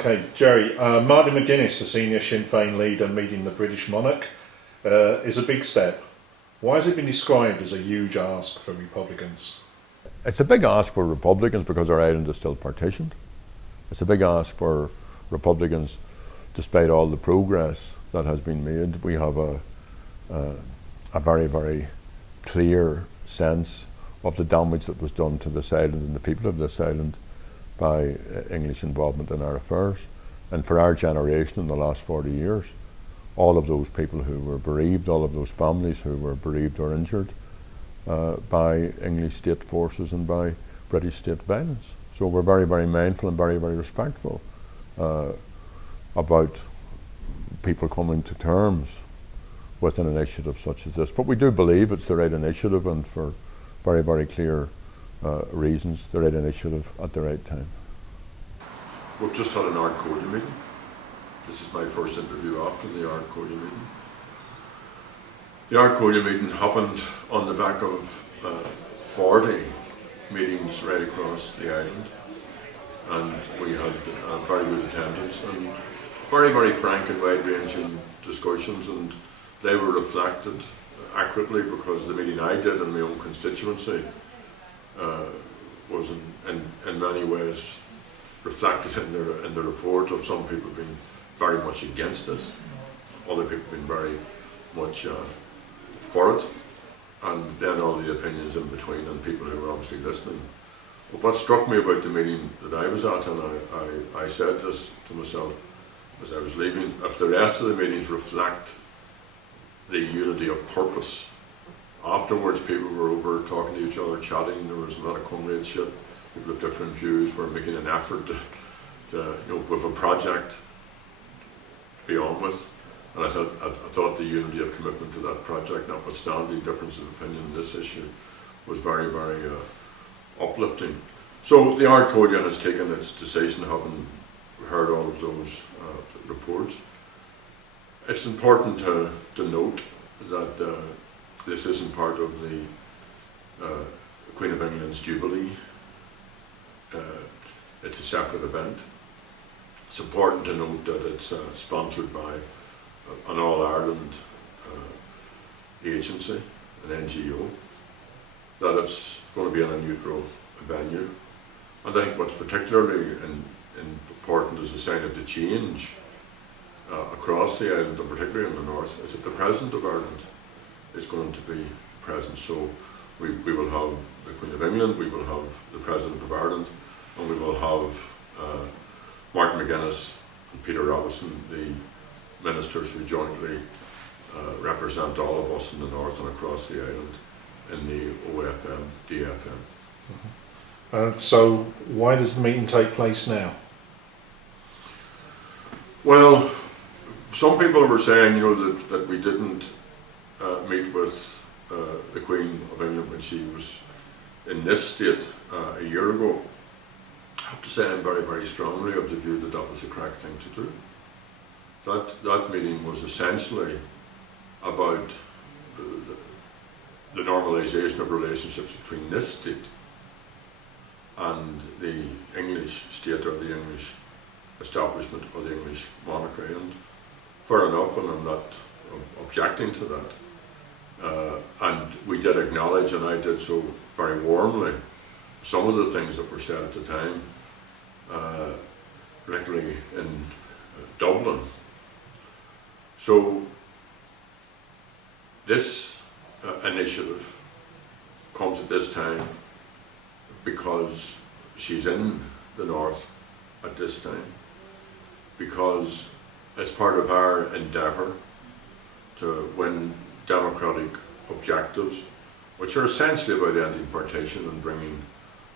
Okay, Gerry, Martin McGuinness, the senior Sinn Féin leader meeting the British monarch, is a big step. Why has it been described as a huge ask for Republicans? It's a big ask for Republicans because our island is still partitioned. It's a big ask for Republicans, despite all the progress that has been made. We have a very, very clear sense of the damage that was done to this island and the people of this island by English involvement in our affairs. And for our generation in the last 40 years, all of those people who were bereaved, all of those families who were bereaved or injured by English state forces and by British state violence. So we're very, very mindful and very, very respectful about people coming to terms with an initiative such as this. But we do believe it's the right initiative, and for very, very clear reasons, the right initiative at the right time. We've just had an Ard Comhairle meeting. This is my first interview after the Ard Comhairle meeting. The Ard Comhairle meeting happened on the back of 40 meetings right across the island, and we had very good attendance and very, very frank and wide-ranging discussions, and they were reflected accurately because the meeting I did in my own constituency was in many ways reflected in the report of some people being very much against it, other people being very much for it, and then all the opinions in between and people who were obviously listening. But what struck me about the meeting that I was at, and I said this to myself as I was leaving, if the rest of the meetings reflect the unity of purpose. Afterwards, people were over talking to each other, chatting. There was a lot of comradeship. People of different views were making an effort to with a project to be on with. And I thought the unity of commitment to that project, notwithstanding differences of opinion on this issue, was very, very uplifting. So the Ard Comhairle has taken its decision, having heard all of those reports. It's important to note that this isn't part of the Queen of England's Jubilee. It's a separate event. It's important to note that it's sponsored by an All-Ireland agency, an NGO, that it's going to be in a neutral venue. And I think what's particularly important as a sign of the change across the island, and particularly in the north, is that the President of Ireland is going to be present. So we will have the Queen of England, we will have the President of Ireland, and we will have Martin McGuinness and Peter Robinson, the ministers who jointly represent all of us in the north and across the island in the OFM, DFM. Mm-hmm. So why does the meeting take place now? Well, some people were saying, that we didn't meet with the Queen of England when she was in this state a year ago. I have to say I'm very, very strongly of the view that that was the correct thing to do. That meeting was essentially about the normalisation of relationships between this state and the English state, or the English establishment, or the English monarchy. And fair enough, and I'm not objecting to that. And we did acknowledge, and I did so very warmly, some of the things that were said at the time, particularly in Dublin. So this initiative comes at this time because she's in the north at this time, because it's part of our endeavour to win democratic objectives, which are essentially about ending partition and bringing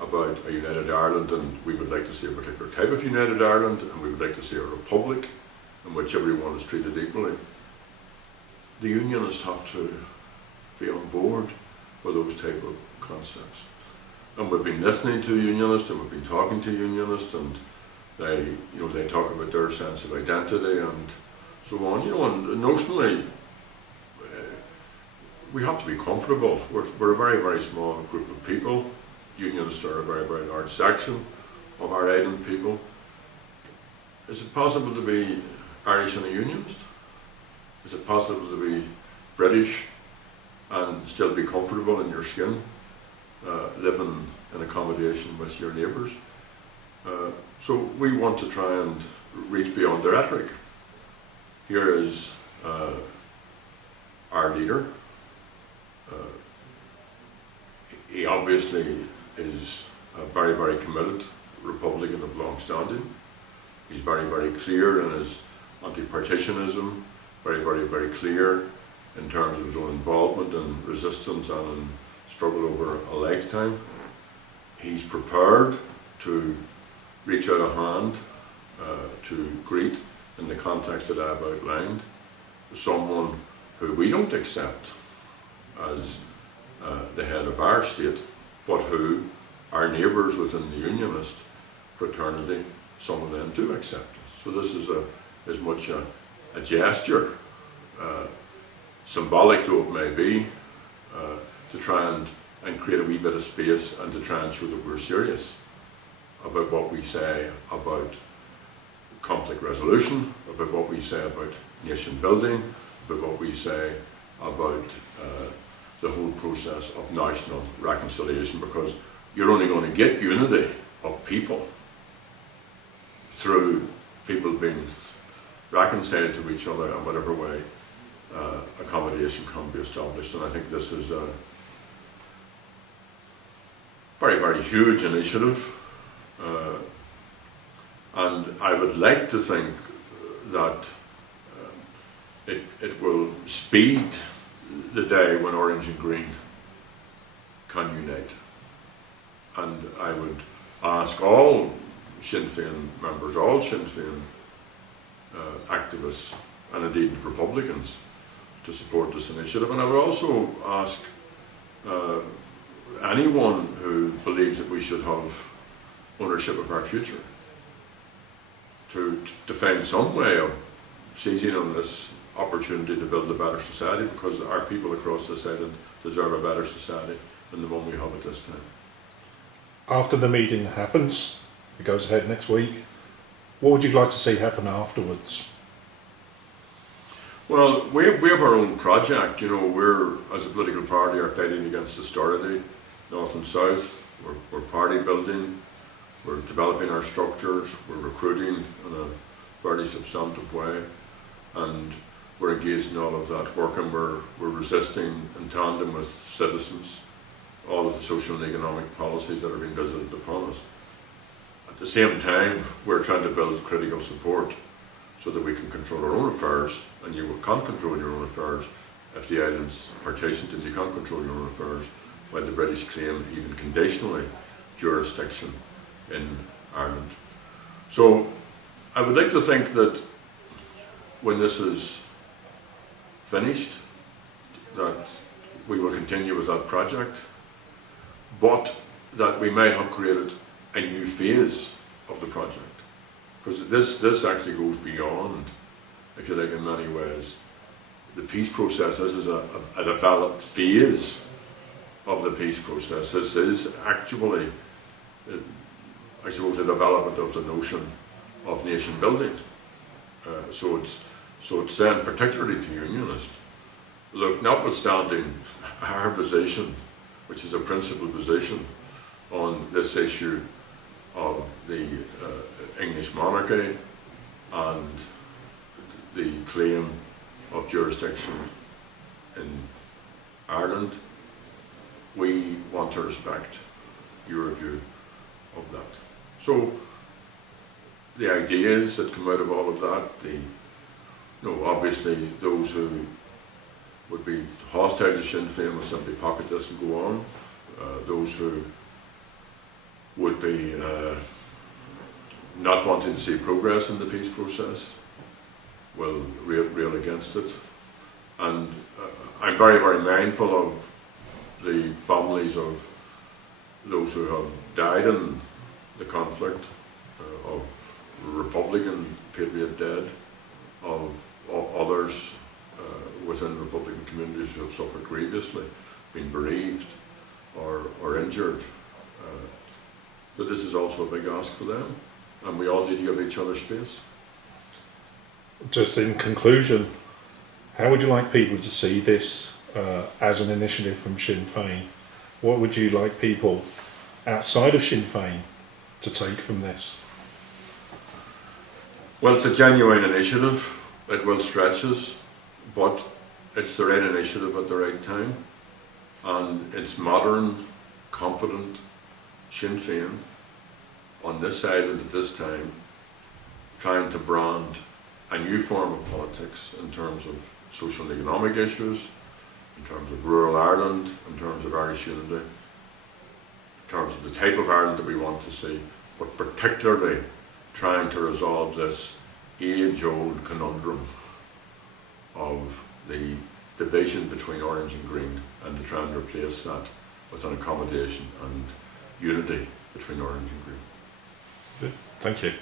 about a united Ireland. And we would like to see a particular type of united Ireland, and we would like to see a republic in which everyone is treated equally. The unionists have to be on board for those type of concepts. And we've been listening to unionists, and we've been talking to unionists, and they talk about their sense of identity and so on. And notionally, we have to be comfortable. We're a very, very small group of people. Unionists are a very, very large section of our island people. is it possible to be Irish and a unionist? Is it possible to be British and still be comfortable in your skin, living in accommodation with your neighbours? So we want to try and reach beyond the rhetoric. Here is our leader. He obviously is a very, very committed Republican of long standing. He's very, very clear in his anti-partitionism, very, very, very clear in terms of his own involvement in resistance and in struggle over a lifetime. He's prepared to reach out a hand to greet, in the context that I've outlined, someone who we don't accept as the head of our state, but who our neighbours within the unionist fraternity, some of them do accept us. So this is as much a gesture, symbolic though it may be, to try and create a wee bit of space and to try and show that we're serious about what we say about conflict resolution, about what we say about nation building, about what we say about the whole process of national reconciliation, because you're only going to get unity of people through people being reconciled to each other in whatever way accommodation can be established. And I think this is a very, very huge initiative. And I would like to think that it will speed the day when Orange and Green can unite. And I would ask all Sinn Féin members, all Sinn Féin activists, and indeed Republicans, to support this initiative. And I would also ask anyone who believes that we should have ownership of our future to find some way of seizing on this opportunity to build a better society, because our people across this island deserve a better society than the one we have at this time. After the meeting happens, it goes ahead next week, what would you like to see happen afterwards? Well, we have our own project. You know, we're, as a political party, are fighting against austerity, north and south. We're party building, we're developing our structures, we're recruiting in a fairly substantive way, and we're engaged in all of that work, and we're resisting in tandem with citizens all of the social and economic policies that are being visited upon us. At the same time, we're trying to build critical support so that we can control our own affairs, and you can't control your own affairs if the island's partitioned, and you can't control your own affairs while the British claim, even conditionally, jurisdiction in Ireland. So I would like to think that when this is finished, that we will continue with that project, but that we may have created a new phase of the project. Because this actually goes beyond, if you like, in many ways, the peace process. This is a developed phase of the peace process. This is actually, I suppose, a development of the notion of nation building. So it's saying, particularly to unionists, look, notwithstanding our position, which is a principal position on this issue of the English monarchy and the claim of jurisdiction in Ireland, we want to respect your view of that. So the ideas that come out of all of that, obviously those who would be hostile to Sinn Féin will simply pocket this and go on. Those who would be not wanting to see progress in the peace process will rail against it. And I'm very, very mindful of the families of those who have died in the conflict, of Republican patriot dead, of others within Republican communities who have suffered grievously, been bereaved or injured. But this is also a big ask for them, and we all need to give each other space. Just in conclusion, how would you like people to see this as an initiative from Sinn Féin? What would you like people outside of Sinn Féin to take from this? Well, it's a genuine initiative. It will stretch us, but it's the right initiative at the right time. And it's modern, confident Sinn Féin on this side and at this time trying to brand a new form of politics in terms of social and economic issues, in terms of rural Ireland, in terms of Irish unity, in terms of the type of Ireland that we want to see, but particularly trying to resolve this age-old conundrum of the division between orange and green, and to try and replace that with an accommodation and unity between orange and green. Thank you.